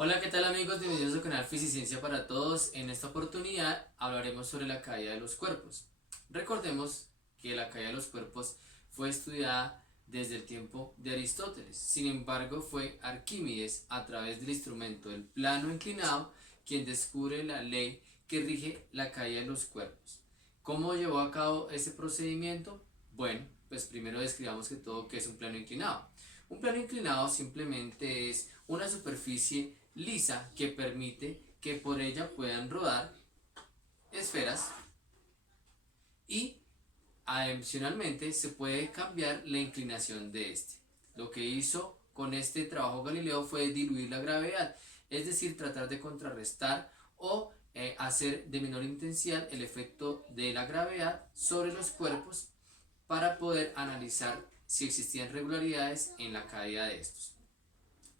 Hola, ¿qué tal amigos? Bienvenidos al canal Fisiciencia para Todos. En esta oportunidad hablaremos sobre la caída de los cuerpos. Recordemos que la caída de los cuerpos fue estudiada desde el tiempo de Aristóteles. Sin embargo, fue Arquímedes, a través del instrumento del plano inclinado, quien descubre la ley que rige la caída de los cuerpos. ¿Cómo llevó a cabo ese procedimiento? Bueno, pues primero describamos que todo qué es un plano inclinado. Un plano inclinado simplemente es una superficie lisa que permite que por ella puedan rodar esferas y adicionalmente se puede cambiar la inclinación de este. Lo que hizo con este trabajo Galileo fue diluir la gravedad, es decir, tratar de contrarrestar o hacer de menor intensidad el efecto de la gravedad sobre los cuerpos para poder analizar si existían irregularidades en la caída de estos.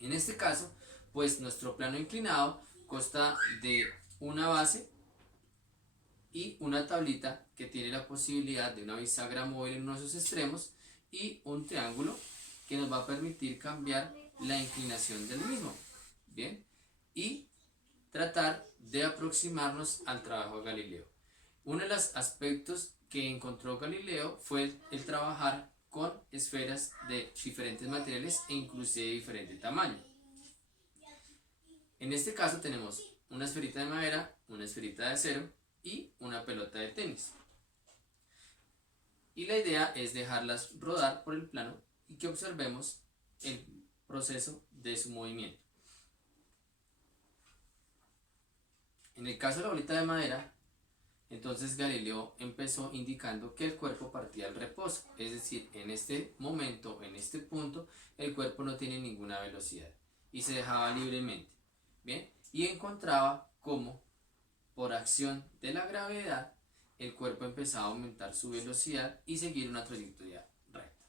En este caso, pues nuestro plano inclinado consta de una base y una tablita que tiene la posibilidad de una bisagra móvil en uno de sus extremos y un triángulo que nos va a permitir cambiar la inclinación del mismo. Bien, y tratar de aproximarnos al trabajo de Galileo. Uno de los aspectos que encontró Galileo fue el trabajar con esferas de diferentes materiales e inclusive de diferente tamaño. En este caso tenemos una esferita de madera, una esferita de acero y una pelota de tenis. Y la idea es dejarlas rodar por el plano y que observemos el proceso de su movimiento. En el caso de la bolita de madera, entonces Galileo empezó indicando que el cuerpo partía al reposo, es decir, en este momento, en este punto, el cuerpo no tiene ninguna velocidad y se dejaba libremente. Bien, y encontraba cómo por acción de la gravedad el cuerpo empezaba a aumentar su velocidad y seguir una trayectoria recta.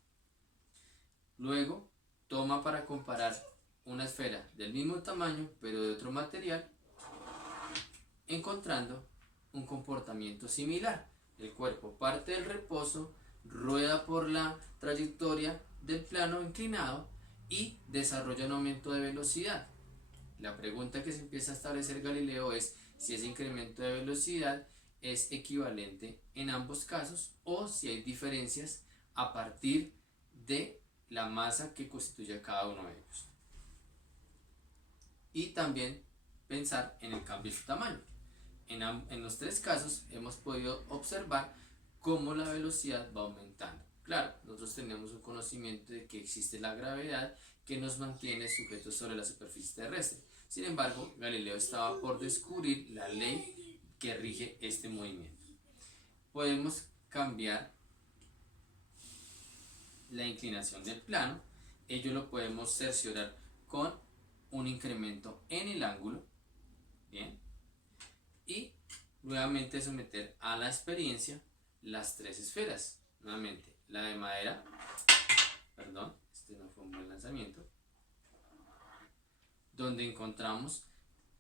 Luego toma para comparar una esfera del mismo tamaño pero de otro material, encontrando un comportamiento similar. El cuerpo parte del reposo, rueda por la trayectoria del plano inclinado y desarrolla un aumento de velocidad. La pregunta que se empieza a establecer Galileo es si ese incremento de velocidad es equivalente en ambos casos o si hay diferencias a partir de la masa que constituye cada uno de ellos. Y también pensar en el cambio de su tamaño. En los tres casos hemos podido observar cómo la velocidad va aumentando. Claro, nosotros tenemos un conocimiento de que existe la gravedad que nos mantiene sujetos sobre la superficie terrestre. Sin embargo, Galileo estaba por descubrir la ley que rige este movimiento. Podemos cambiar la inclinación del plano. Ello lo podemos cerciorar con un incremento en el ángulo. Bien. Y nuevamente someter a la experiencia las tres esferas. Nuevamente, la de madera, perdón, este no fue un buen lanzamiento, donde encontramos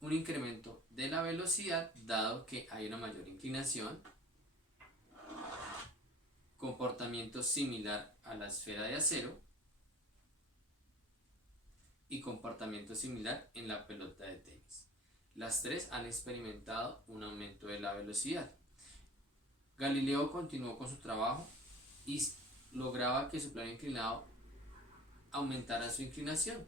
un incremento de la velocidad dado que hay una mayor inclinación, comportamiento similar a la esfera de acero y comportamiento similar en la pelota de tenis. Las tres han experimentado un aumento de la velocidad. Galileo continuó con su trabajo y lograba que su plano inclinado aumentara su inclinación.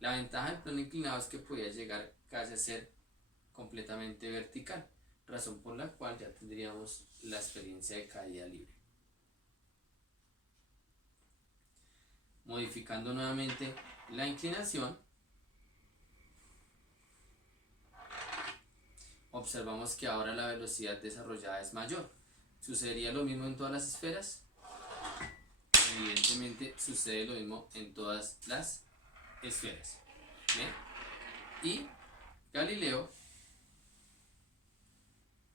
La ventaja del plano inclinado es que podía llegar casi a ser completamente vertical, razón por la cual ya tendríamos la experiencia de caída libre. Modificando nuevamente la inclinación, observamos que ahora la velocidad desarrollada es mayor. ¿Sucedería lo mismo en todas las esferas? Evidentemente sucede lo mismo en todas las esferas. ¿Bien? Y Galileo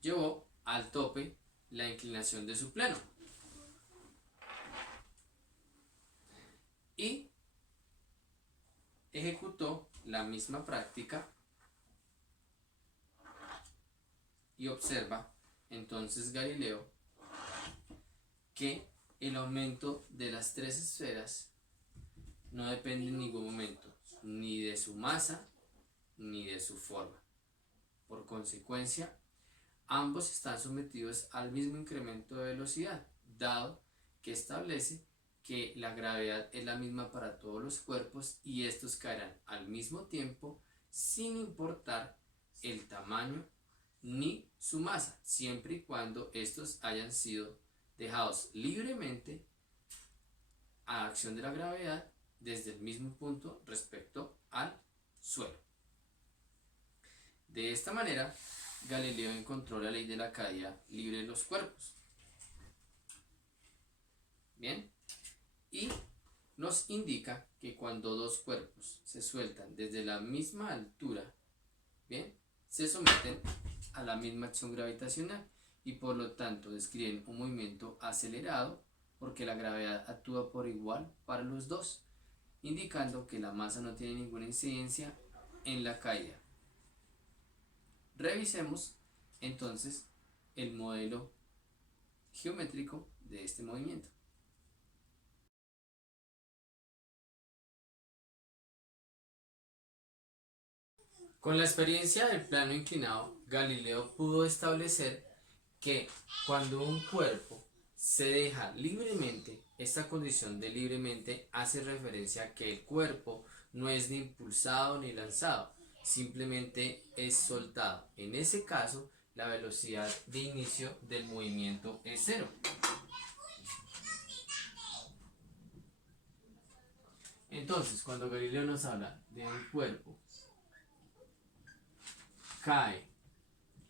llevó al tope la inclinación de su plano. Y ejecutó la misma práctica y observa entonces Galileo que el aumento de las tres esferas no depende en ningún momento ni de su masa ni de su forma. Por consecuencia, ambos están sometidos al mismo incremento de velocidad, dado que establece que la gravedad es la misma para todos los cuerpos y estos caerán al mismo tiempo sin importar el tamaño ni su masa, siempre y cuando estos hayan sido dejados libremente a acción de la gravedad desde el mismo punto respecto al suelo. De esta manera, Galileo encontró la ley de la caída libre de los cuerpos. Bien, y nos indica que cuando dos cuerpos se sueltan desde la misma altura, bien, se someten a la misma acción gravitacional y por lo tanto describen un movimiento acelerado porque la gravedad actúa por igual para los dos, indicando que la masa no tiene ninguna incidencia en la caída. Revisemos entonces el modelo geométrico de este movimiento. Con la experiencia del plano inclinado, Galileo pudo establecer que cuando un cuerpo se deja libremente, esta condición de libremente hace referencia a que el cuerpo no es ni impulsado ni lanzado, simplemente es soltado. En ese caso, la velocidad de inicio del movimiento es cero. Entonces, cuando Galileo nos habla de un cuerpo cae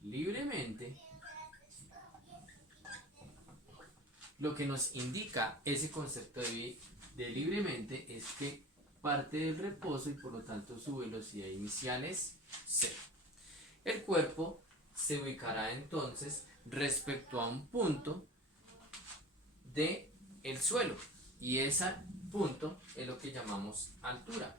libremente, lo que nos indica ese concepto de libremente es que parte del reposo y por lo tanto su velocidad inicial es cero. El cuerpo se ubicará entonces respecto a un punto de el suelo y ese punto es lo que llamamos altura.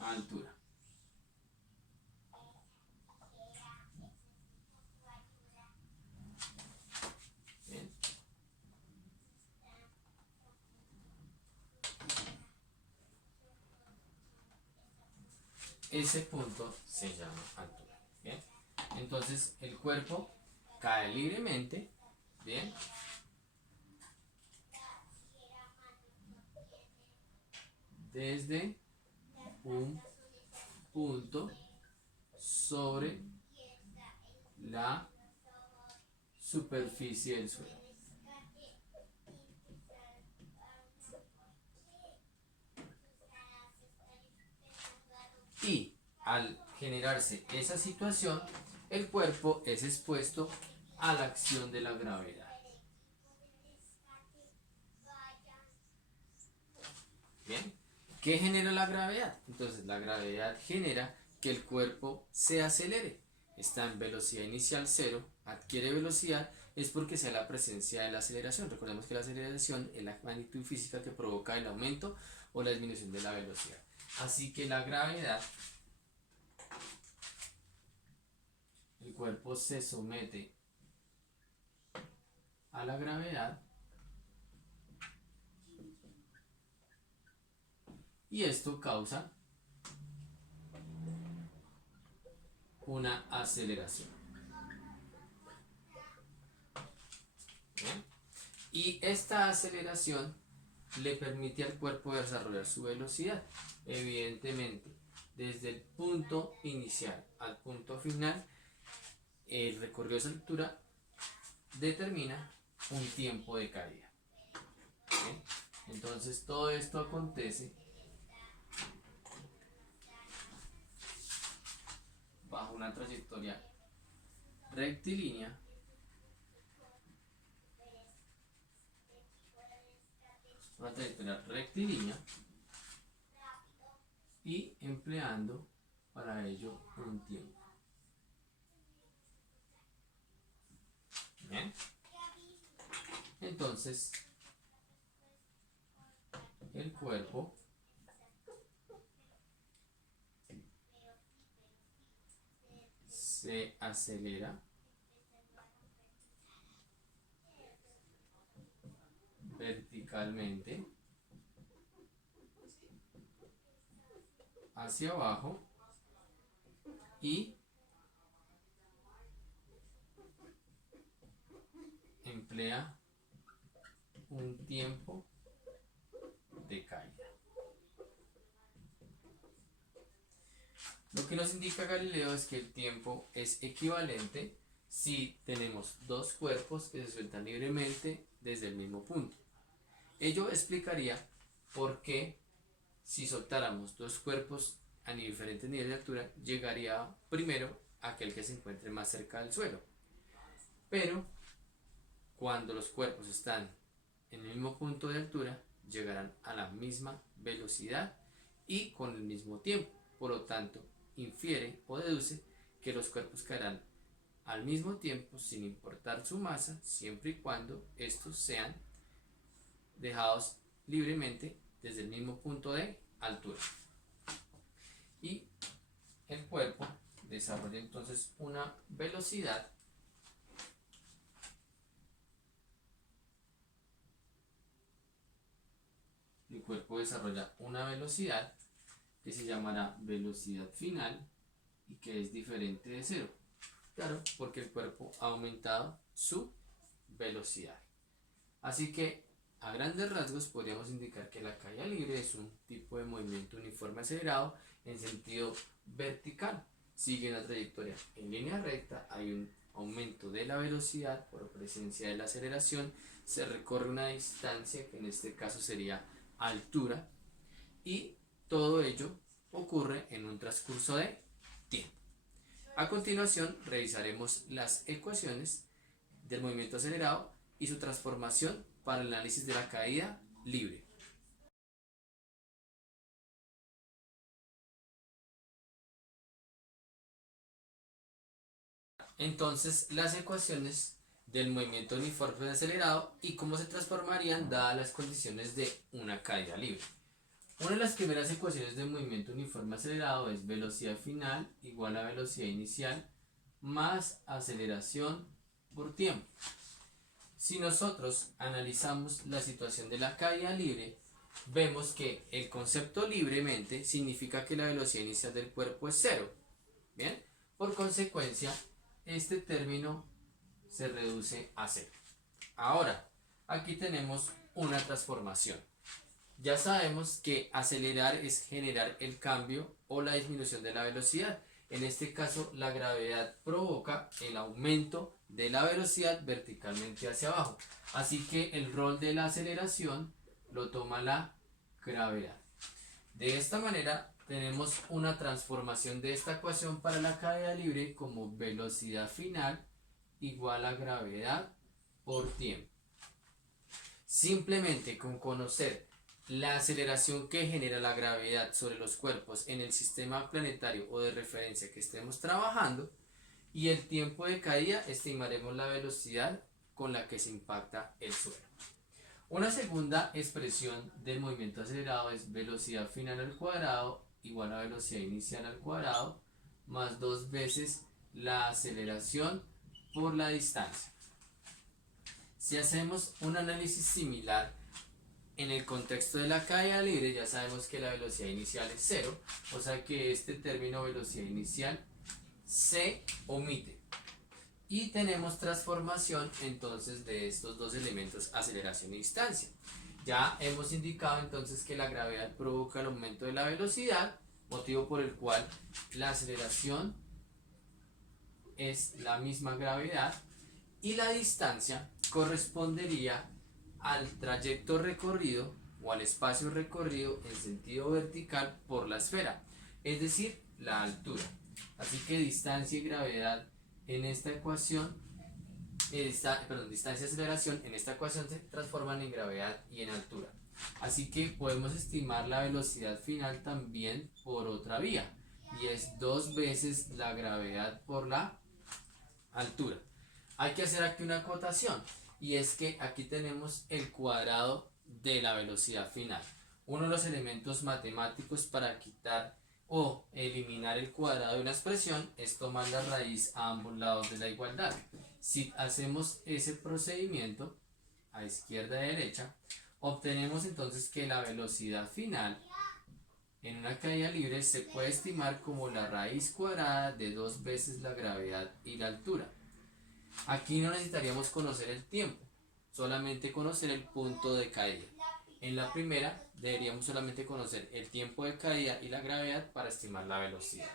Altura. Bien. Ese punto se llama altura. Bien. Entonces el cuerpo cae libremente. Bien. Desde un punto sobre la superficie del suelo. Y al generarse esa situación, el cuerpo es expuesto a la acción de la gravedad. Bien, ¿qué genera la gravedad? Entonces la gravedad genera que el cuerpo se acelere. Está en velocidad inicial cero, adquiere velocidad, es porque sea la presencia de la aceleración. Recordemos que la aceleración es la magnitud física que provoca el aumento o la disminución de la velocidad. Así que la gravedad, el cuerpo se somete a la gravedad y esto causa una aceleración. ¿Bien? Y esta aceleración le permite al cuerpo desarrollar su velocidad. Evidentemente, desde el punto inicial al punto final, el recorrido de esa altura determina un tiempo de caída. ¿Bien? Entonces todo esto acontece bajo una trayectoria rectilínea una trayectoria rectilínea y empleando para ello un tiempo. Bien. Entonces, el cuerpo se acelera verticalmente hacia abajo y emplea un tiempo de caída. Lo que nos indica Galileo es que el tiempo es equivalente si tenemos dos cuerpos que se sueltan libremente desde el mismo punto. Ello explicaría por qué si soltáramos dos cuerpos a diferentes niveles de altura, llegaría primero aquel que se encuentre más cerca del suelo. Pero cuando los cuerpos están en el mismo punto de altura, llegarán a la misma velocidad y con el mismo tiempo. Por lo tanto, infiere o deduce que los cuerpos caerán al mismo tiempo sin importar su masa, siempre y cuando estos sean dejados libremente desde el mismo punto de altura. Y el cuerpo desarrolla entonces una velocidad que se llamará velocidad final y que es diferente de cero. Claro, porque el cuerpo ha aumentado su velocidad. Así que a grandes rasgos podríamos indicar que la caída libre es un tipo de movimiento uniforme acelerado en sentido vertical. Sigue una trayectoria en línea recta, hay un aumento de la velocidad por presencia de la aceleración, se recorre una distancia que en este caso sería altura y todo ello ocurre en un transcurso de tiempo. A continuación revisaremos las ecuaciones del movimiento acelerado y su transformación para el análisis de la caída libre. Entonces, las ecuaciones del movimiento uniforme acelerado y cómo se transformarían dadas las condiciones de una caída libre. Una de las primeras ecuaciones del movimiento uniforme acelerado es velocidad final igual a velocidad inicial más aceleración por tiempo. Si nosotros analizamos la situación de la caída libre, vemos que el concepto libremente significa que la velocidad inicial del cuerpo es cero. Bien, por consecuencia, este término se reduce a cero. Ahora, aquí tenemos una transformación. Ya sabemos que acelerar es generar el cambio o la disminución de la velocidad. En este caso, la gravedad provoca el aumento de la velocidad verticalmente hacia abajo. Así que el rol de la aceleración lo toma la gravedad. De esta manera, tenemos una transformación de esta ecuación para la caída libre como velocidad final igual a gravedad por tiempo. Simplemente con conocer la aceleración que genera la gravedad sobre los cuerpos en el sistema planetario o de referencia que estemos trabajando y el tiempo de caída, estimaremos la velocidad con la que se impacta el suelo. Una segunda expresión del movimiento acelerado es velocidad final al cuadrado igual a velocidad inicial al cuadrado más 2 veces la aceleración por la distancia. Si hacemos un análisis similar en el contexto de la caída libre, ya sabemos que la velocidad inicial es cero, o sea que este término velocidad inicial se omite. Y tenemos transformación entonces de estos dos elementos, aceleración y distancia. Ya hemos indicado entonces que la gravedad provoca el aumento de la velocidad, motivo por el cual la aceleración es la misma gravedad y la distancia correspondería al trayecto recorrido o al espacio recorrido en sentido vertical por la esfera, es decir, la altura. Así que distancia y gravedad en esta ecuación, distancia y aceleración en esta ecuación se transforman en gravedad y en altura. Así que podemos estimar la velocidad final también por otra vía, y es 2 veces la gravedad por la altura. Hay que hacer aquí una acotación, y es que aquí tenemos el cuadrado de la velocidad final. Uno de los elementos matemáticos para quitar o eliminar el cuadrado de una expresión es tomar la raíz a ambos lados de la igualdad. Si hacemos ese procedimiento a izquierda y derecha, obtenemos entonces que la velocidad final en una caída libre se puede estimar como la raíz cuadrada de 2 veces la gravedad y la altura. Aquí no necesitaríamos conocer el tiempo, solamente conocer el punto de caída. En la primera deberíamos solamente conocer el tiempo de caída y la gravedad para estimar la velocidad.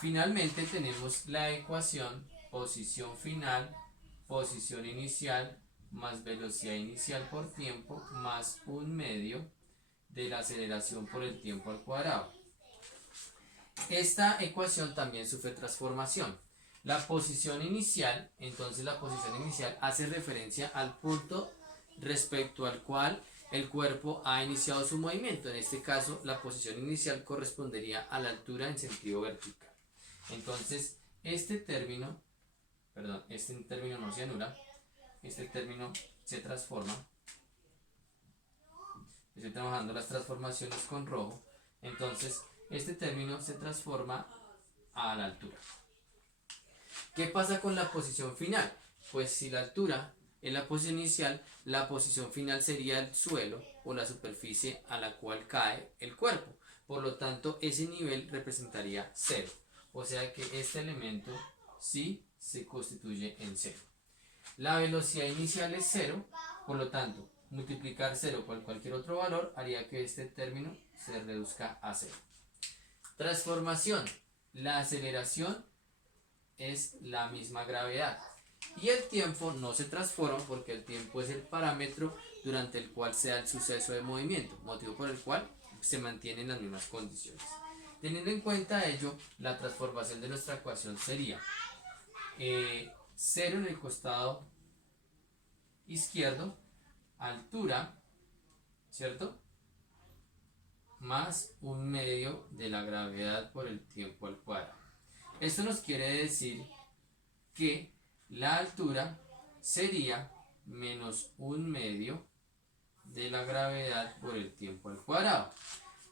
Finalmente tenemos la ecuación posición final, posición inicial más velocidad inicial por tiempo más 1/2 de la aceleración por el tiempo al cuadrado. Esta ecuación también sufre transformación. La posición inicial, entonces la posición inicial hace referencia al punto respecto al cual el cuerpo ha iniciado su movimiento. En este caso, la posición inicial correspondería a la altura en sentido vertical. Entonces, este término no se anula, este término se transforma. Estoy trabajando las transformaciones con rojo. Entonces, este término se transforma a la altura. ¿Qué pasa con la posición final? Pues si la altura es la posición inicial, la posición final sería el suelo o la superficie a la cual cae el cuerpo. Por lo tanto, ese nivel representaría 0. O sea que este elemento sí se constituye en 0. La velocidad inicial es 0, por lo tanto, multiplicar 0 por cualquier otro valor haría que este término se reduzca a 0. Transformación. La aceleración es la misma gravedad. Y el tiempo no se transforma porque el tiempo es el parámetro durante el cual se da el suceso de movimiento, motivo por el cual se mantienen las mismas condiciones. Teniendo en cuenta ello, la transformación de nuestra ecuación sería 0 en el costado izquierdo, altura, ¿cierto? Más 1/2 de la gravedad por el tiempo al cuadrado. Esto nos quiere decir que la altura sería menos 1/2 de la gravedad por el tiempo al cuadrado.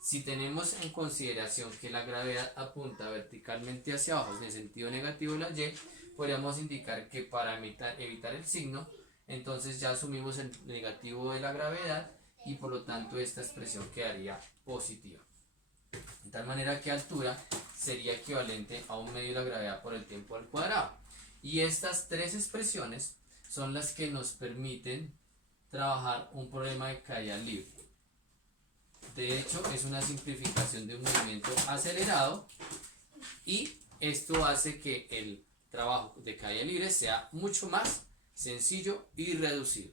Si tenemos en consideración que la gravedad apunta verticalmente hacia abajo en el sentido negativo de la y, podríamos indicar que para evitar el signo, entonces ya asumimos el negativo de la gravedad y por lo tanto esta expresión quedaría positiva. De tal manera que altura sería equivalente a 1/2 de la gravedad por el tiempo al cuadrado. Y estas tres expresiones son las que nos permiten trabajar un problema de caída libre. De hecho, es una simplificación de un movimiento acelerado y esto hace que el trabajo de caída libre sea mucho más sencillo y reducido.